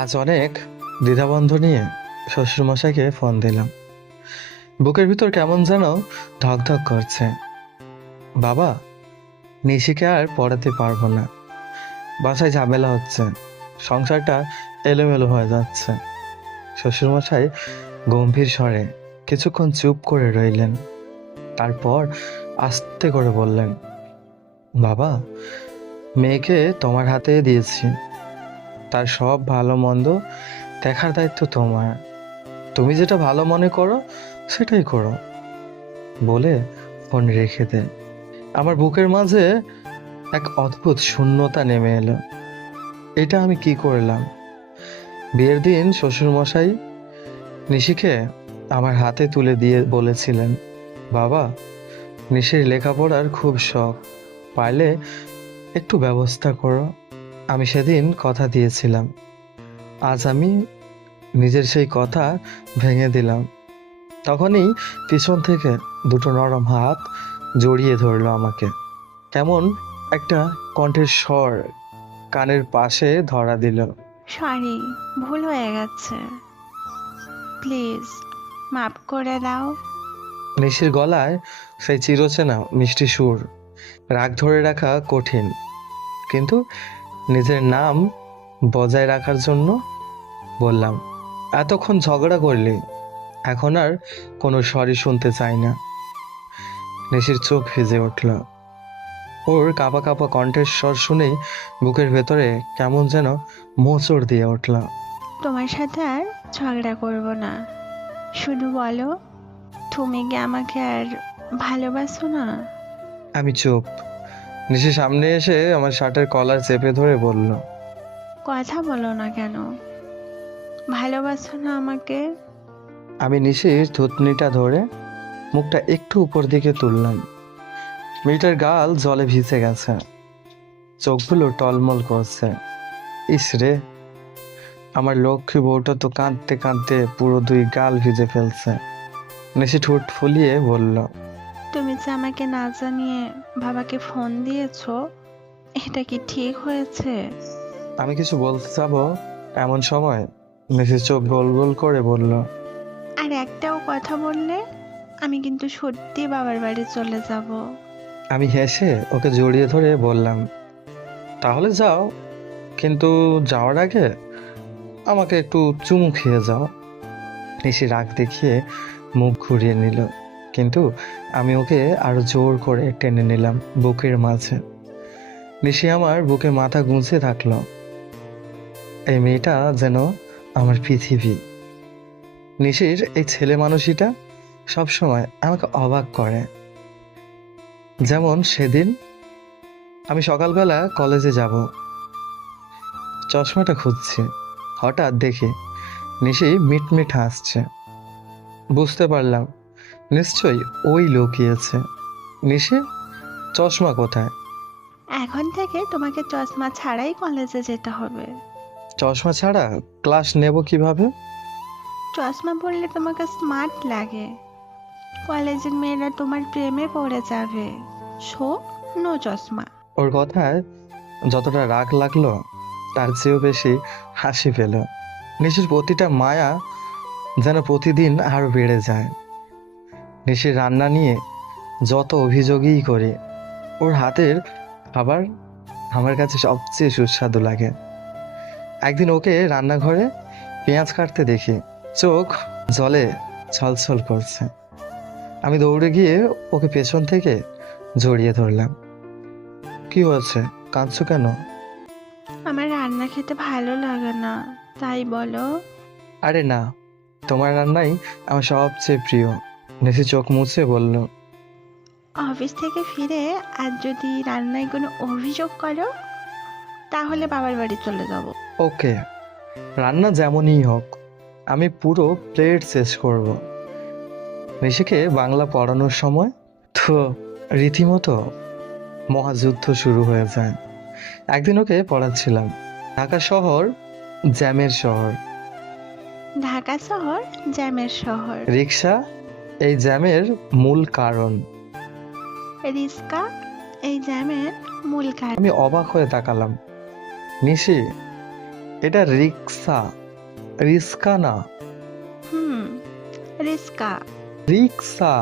আজ অনেক দ্বিধাবন্ধ নিয়ে শ্বশুরমশাইকে ফোন দিলাম। বুকের ভিতর কেমন যেন ধকধক করছে। বাবা, নিশিকে আর পড়াতে পারবো না। বাসায় ঝামেলা হচ্ছে, সংসারটা এলোমেলো হয়ে যাচ্ছে। শ্বশুরমশাই গম্ভীর স্বরে কিছুক্ষণ চুপ করে রইলেন। তারপর আস্তে করে বললেন, বাবা, মেয়েকে তোমার হাতে দিয়েছি। তার সব ভালো মন্দ দেখার দায়িত্ব তোমার। তুমি যেটা ভালো মনে করো সেটাই করো। বলে ফোন রেখে দে। আমার বুকের মাঝে এক অদ্ভুত শূন্যতা নেমে এলো। এটা আমি কি করলাম? বিয়ের দিন শ্বশুরমশাই নিশিকে আমার হাতে তুলে দিয়ে বলেছিলেন, বাবা, নিশির লেখাপড়ার খুব শখ, পারলে একটু ব্যবস্থা করো। আমি সেদিন কথা দিয়েছিলাম, আজ আমি নিজের সেই কথা ভেঙে দিলাম। তখনই পিছন থেকে দুটো নরম হাত জড়িয়ে ধরলো আমাকে। কেমন একটা কণ্ঠের স্বর কানের পাশে ধরা দিল। সরি, ভুল হয়ে গেছে, প্লিজ মাফ করে দাও। নিশির গলায় সেই চিরচেনা মিষ্টি সুর। রাগ ধরে রাখা কঠিন, কিন্তু নিজের নাম বজায় রাখার জন্য বললাম, এতক্ষণ ঝগড়া করলি, এখন আর কোনো সরি শুনতে চাই না। নিশির চোখ ভিজে উঠল। ওর কাঁপা কাঁপা কণ্ঠের স্বর শুনেই বুকের ভেতরে কেমন যেন মোচড় দিয়ে উঠল। তোমার সাথে আর ঝগড়া করব না, শুধু বলো তুমি কি আমাকে আর ভালোবাসো না? আমি চুপ। নিশি সামনে এসে আমার শার্টের কলার চেপে ধরে বলল, কথা বলো না কেন? ভালোবাসো না আমাকে? আমি নিশির থুতনিটা ধরে মুখটা একটু উপর দিকে তুললাম। মেয়েটার গাল জলে ভিজে গেছে, চোখগুলো টলমল করছে। ইস রে, আমার লক্ষ্মী বউটা তো কাঁদতে কাঁদতে পুরো দুই গাল ভিজে ফেলছে। নিশি ঠোঁট ফুলিয়ে বলল, তুমি যে আমাকে না জানিয়ে বাবাকে ফোন দিয়েছো, এটা কি ঠিক হয়েছে? আমি কিছু বলতে যাবো এমন সময় নিশি চোখ গোল গোল করে বলল, আর একটাও কথা বললে আমি কিন্তু সত্যি বাবার বাড়ি চলে যাব। আমি হেসে ওকে জড়িয়ে ধরে বললাম, তাহলে যাও, কিন্তু যাওয়ার আগে আমাকে একটু চুমু খেয়ে যাও। নিশি রাগ দেখিয়ে মুখ ঘুরিয়ে নিল, কিন্তু আমি ওকে আরো জোর করে টেনে নিলাম বুকের মাঝে। নিশি আমার বুকে মাথা গুঁজে থাকলো। এই মেয়েটা যেন আমার পৃথিবী। নিশির এই ছেলে মানুষিটা সবসময় আমাকে অবাক করে। যেমন সেদিন আমি সকালবেলা কলেজে যাব, চশমাটা খুঁজছি, হঠাৎ দেখি নিশি মিটমিট হাসছে। বুঝতে পারলাম নিশ্চয়ই ওই লুকিয়েছে। নিশি, চশমা কোথায়? এখন থেকে তোমাকে চশমা ছাড়াই কলেজে যেতে হবে। চশমা ছাড়া ক্লাস নেব কিভাবে? চশমা পরলে তোমাকে স্মার্ট লাগে, কলেজের মেয়েরা তোমার প্রেমে পড়ে যাবে। সো নো চশমা। ওর কথায় যতটা রাগ লাগলো তার চেয়েও বেশি হাসি পেল। নিশির প্রতিটা মায়া যেন প্রতিদিন আরো বেড়ে যায়। নিশির রান্না নিয়ে যত অভিযোগই করি, ওর হাতের খাবার আমার কাছে সবচেয়ে সুস্বাদু লাগে। একদিন ওকে রান্নাঘরে পেঁয়াজ কাটতে দেখি, চোখ জলে ছলছল করছে। আমি দৌড়ে গিয়ে ওকে পেছন থেকে জড়িয়ে ধরলাম। কি হয়েছে, কাঁদছো কেন? আমার রান্না খেতে ভালো লাগে না, তাই বলো। আরে না, তোমার রান্নাই আমার সবচেয়ে প্রিয়। নিশি চোখ মুছে বলল, অফিস থেকে ফিরে আর যদি রান্নায় কোনো অভিযোগ করো তাহলে বাবার বাড়ি চলে যাব। ওকে, রান্না যেমনই হোক আমি পুরো প্লেট শেষ করব। নিশিকে বাংলা পড়ানোর সময় তো রীতিমতো মহাযুদ্ধ শুরু হয়ে যায়। একদিন ওকে পড়াচ্ছিলাম, ঢাকা শহর জ্যামের শহর, ঢাকা শহর জ্যামের শহর, রিক্সা এই জ্যামের মূল কারণ। রিস্কা এই জ্যামের মূল কারণ। আমি অবাক হয়ে তাকালাম। নিশি, এটা রিক্সা, রিস্কা না, হুম, রিস্কা। রিক্সা।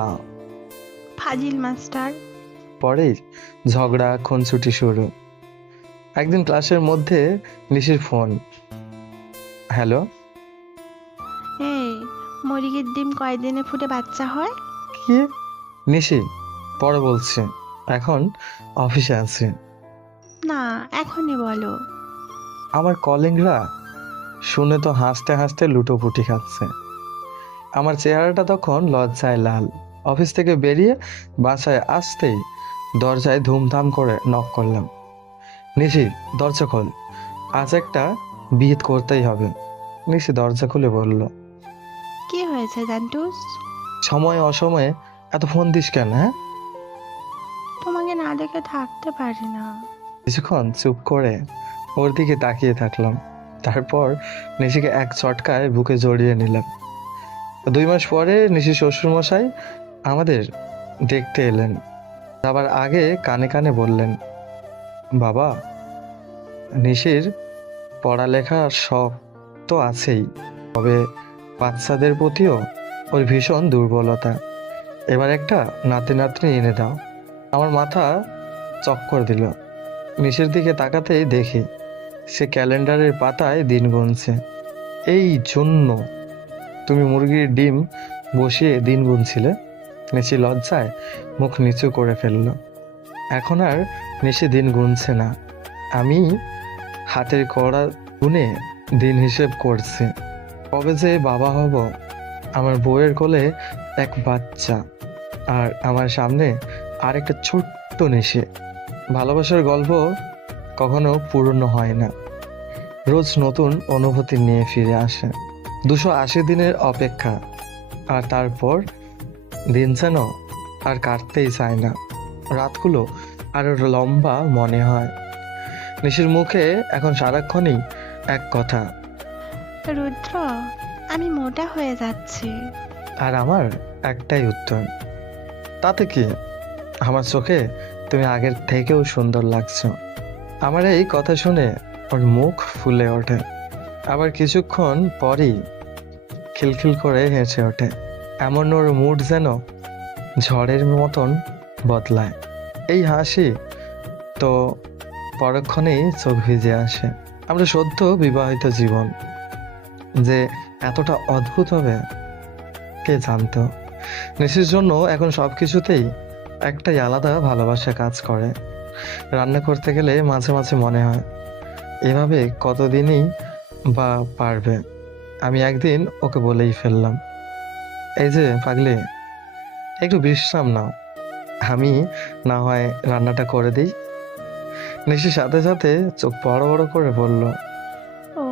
ফাজিল মাস্টার। পরেই ঝগড়া খুনসুটি শুরু। একদিন ক্লাসের মধ্যে নিশির ফোন। হ্যালো। এই, মুরগির ডিম কয়দিনে ফুটে বাচ্চা হয়? কি? নিশি, পরে বলছি, এখন অফিসে আছি। না, এখনই বলো। আমার কলিংরা শুনে তো হাসতে হাসতে লুটোপুটি খাচ্ছে। আমার চেহারাটা তখন লজ্জায় লাল। অফিস থেকে বেরিয়ে বাসায় আসতেই দরজায় ধুমধাম করে নক করলাম। নিশি, দরজা খোল, আজ একটা বিয়ে করতেই হবে। নিশি দরজা খুলে বলল, কি হয়েছে জান্টুস? সময় অসময়ে এত ফোন দিস কেন? হ্যাঁ। তোমাকে না দেখে থাকতে পারি না। কিছুক্ষণ চুপ করে ওর দিকে তাকিয়ে থাকলাম। তারপর নিশিকে এক চটকায় বুকে জড়িয়ে নিলাম। 2 মাস পরে নিশির শ্বশুরমশাই আমাদের দেখতে এলেন। যাবার আগে কানে কানে বললেন, বাবা, নিশির পড়ালেখার শখ তো আছেই, তবে বাচ্চাদের প্রতিও ওর ভীষণ দুর্বলতা। এবার একটা নাতি নাতনি এনে দাও। আমার মাথা চক্কর দিল। নিশির দিকে তাকাতেই দেখি সে ক্যালেন্ডারের পাতায় দিন গুনছে। এই জন্য তুমি মুরগির ডিম বসিয়ে দিন গুনছিলে? নিশি লজ্জায় মুখ নিচু করে ফেলল। এখন আর নিশি দিন গুনছে না, আমি হাতের কড়া গুনে দিন হিসেব করছি। কবে যে বাবা হব। আমার বউয়ের কোলে এক বাচ্চা, আর আমার সামনে আর একটা ছোট্ট নিশি। ভালোবাসার গল্প কখনো পূর্ণ হয় না, রোজ নতুন অনুভূতি নিয়ে ফিরে আসে। 280 দিনের অপেক্ষা, আর তারপর দিন যেন আর কাটতেই চায় না। রাতগুলো আরো লম্বা মনে হয়। নিশির মুখে এখন সারাক্ষণই এক কথা, রুদ্র, আমি মোটা হয়ে যাচ্ছি। আর আমার একটাই উত্তর, তাতে কি? আমার চোখে তুমি আগের থেকেও সুন্দর লাগছো। আমার এই কথা শুনে ওর মুখ ফুলে ওঠে, আবার কিছুক্ষণ পরই খিলখিল করে হেসে ওঠে। এমন ওর মুড যেন ঝড়ের মতন বদলায়। এই হাসি তো পরক্ষণেই চোখ ভিজে আসে। আমরা সদ্য বিবাহিত জীবন যে এতটা অদ্ভুত হবে কে জানতো। নিশির জন্য এখন সবকিছুতেই একটাই আলাদা ভালোবাসা কাজ করে। রান্না করতে গেলে মাঝে মাঝে মনে হয়, এভাবে কতদিনই বা পারবে। আমি একদিন ওকে বলেই ফেললাম, এই যে পাগলি, একটু বিশ্রাম নাও, আমি না হয় রান্নাটা করে দিই। নিশির সাথে সাথে চোখ বড় বড় করে বলল, ও,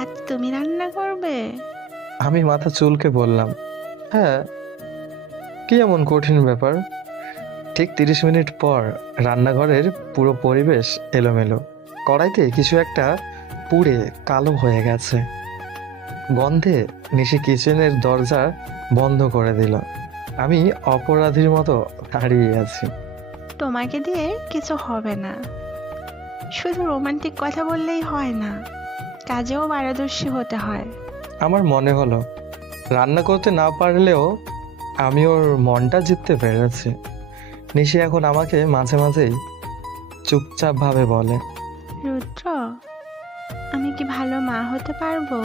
আজ তুমি রান্না করবে? আমি মাথা চুলকে বললাম, হ্যাঁ, কি এমন কঠিন ব্যাপার? ঠিক 30 মিনিট পর রান্নাঘরের পুরো পরিবেশ এলোমেলো। কড়াইতে কিছু একটা পুড়ে কালো হয়ে গেছে। গন্ধে নিশি কিচেনের দরজা বন্ধ করে দিল। আমি অপরাধীর মতো দাঁড়িয়ে আছি। তোমাকে দিয়ে কিছু হবে না। শুধু রোমান্টিক কথা বললেই হয় না, কাজেও পারদর্শী হতে হয়। আমার মনে হলো রান্না করতে না পারলেও আমি ওর মনটা জিততে পেরেছি। নিশি এখন আমাকে মাঝে মাঝেই চুপচাপ ভাবে বলে, রুদ্র, আমি কি ভালো মা হতে পারবো?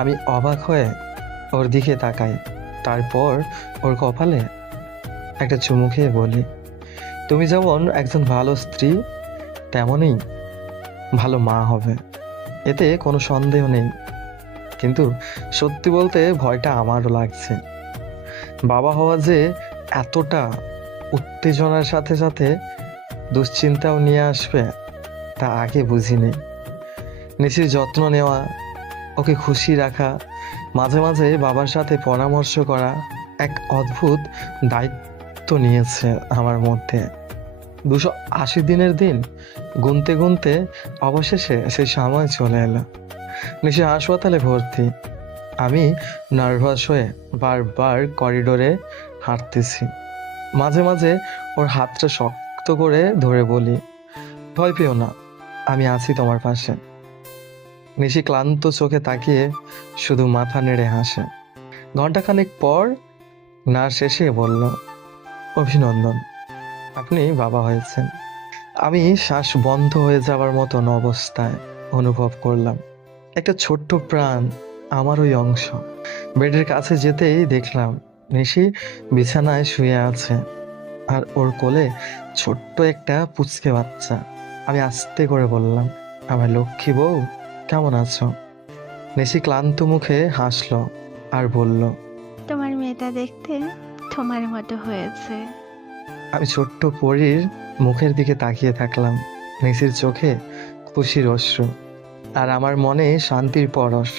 আমি অবাক হয়ে ওর দিকে তাকাই। তারপর ওর কপালে একটা চুমু খেয়ে বলি, তুমি যেমন একজন ভালো স্ত্রী, তেমনই ভালো মা হবে, এতে কোনো সন্দেহ নেই। কিন্তু সত্যি বলতে ভয়টা আমারও লাগছে। বাবা হওয়া যে এতটা উত্তেজনার সাথে সাথে দুশ্চিন্তাও নিয়ে আসবে তা আগে বুঝিনি। নিশির যত্ন নেওয়া, ওকে খুশি রাখা, মাঝে মাঝে বাবার সাথে পরামর্শ করা এক অদ্ভুত দায়িত্ব নিয়েছে আমার মধ্যে। 280 দিনের দিন গুনতে গুনতে অবশেষে সেই সময় চলে এলো। নিশি হাসপাতালে ভর্তি। আমি নার্ভাস হয়ে বারবার করিডোরে হাঁটতেছি। মাঝে মাঝে ওর হাতটা শক্ত করে ধরে বলি, ভয় পেও না, আমি আছি তোমার পাশে। নিশি ক্লান্ত চোখে তাকিয়ে শুধু মাথা নেড়ে হাসে। ঘন্টাখানেক পর নার্স এসে বলল, অভিনন্দন, আপনি বাবা হয়েছেন। আমি শ্বাস বন্ধ হয়ে যাওয়ার মতন অবস্থায় অনুভব করলাম একটা ছোট্ট প্রাণ আমার ওই অংশ। বেডের কাছে যেতেই দেখলাম নিশি বিছানায় শুয়ে আছে, আর ওর কোলে ছোট্ট একটা পুচকে বাচ্চা। আমি আস্তে করে বললাম, আমার লক্ষ্মী বউ, কেমন আছো? নিশি ক্লান্ত মুখে হাসলো আর বলল, তোমার মেয়েটা দেখতে তোমার মতো হয়েছে। আমি ছোট্ট পরীর মুখের দিকে তাকিয়ে থাকলাম। নিশির চোখে খুশির অশ্রু, আর আমার মনে শান্তির পরশ।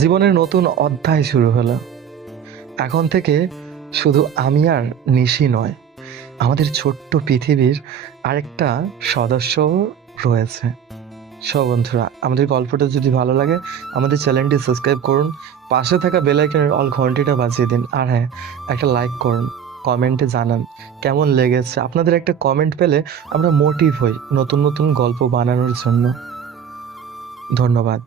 জীবনের নতুন অধ্যায় শুরু হলো। এখন থেকে শুধু আমি আর নিশি নয়, আমাদের ছোট্ট পৃথিবীর আরেকটা সদস্য রয়েছে। সব বন্ধুরা, আমাদের গল্পটা যদি ভালো লাগে আমাদের চ্যানেলটি সাবস্ক্রাইব করুন, পাশে থাকা বেল আইকনের অল ঘন্টিটা বাজিয়ে দিন, আর হ্যাঁ, একটা লাইক করুন, কমেন্টে জানান কেমন লেগেছে। আপনাদের একটা কমেন্ট পেলে আমরা মোটিভ হই নতুন নতুন গল্প বানানোর জন্য। ধন্যবাদ।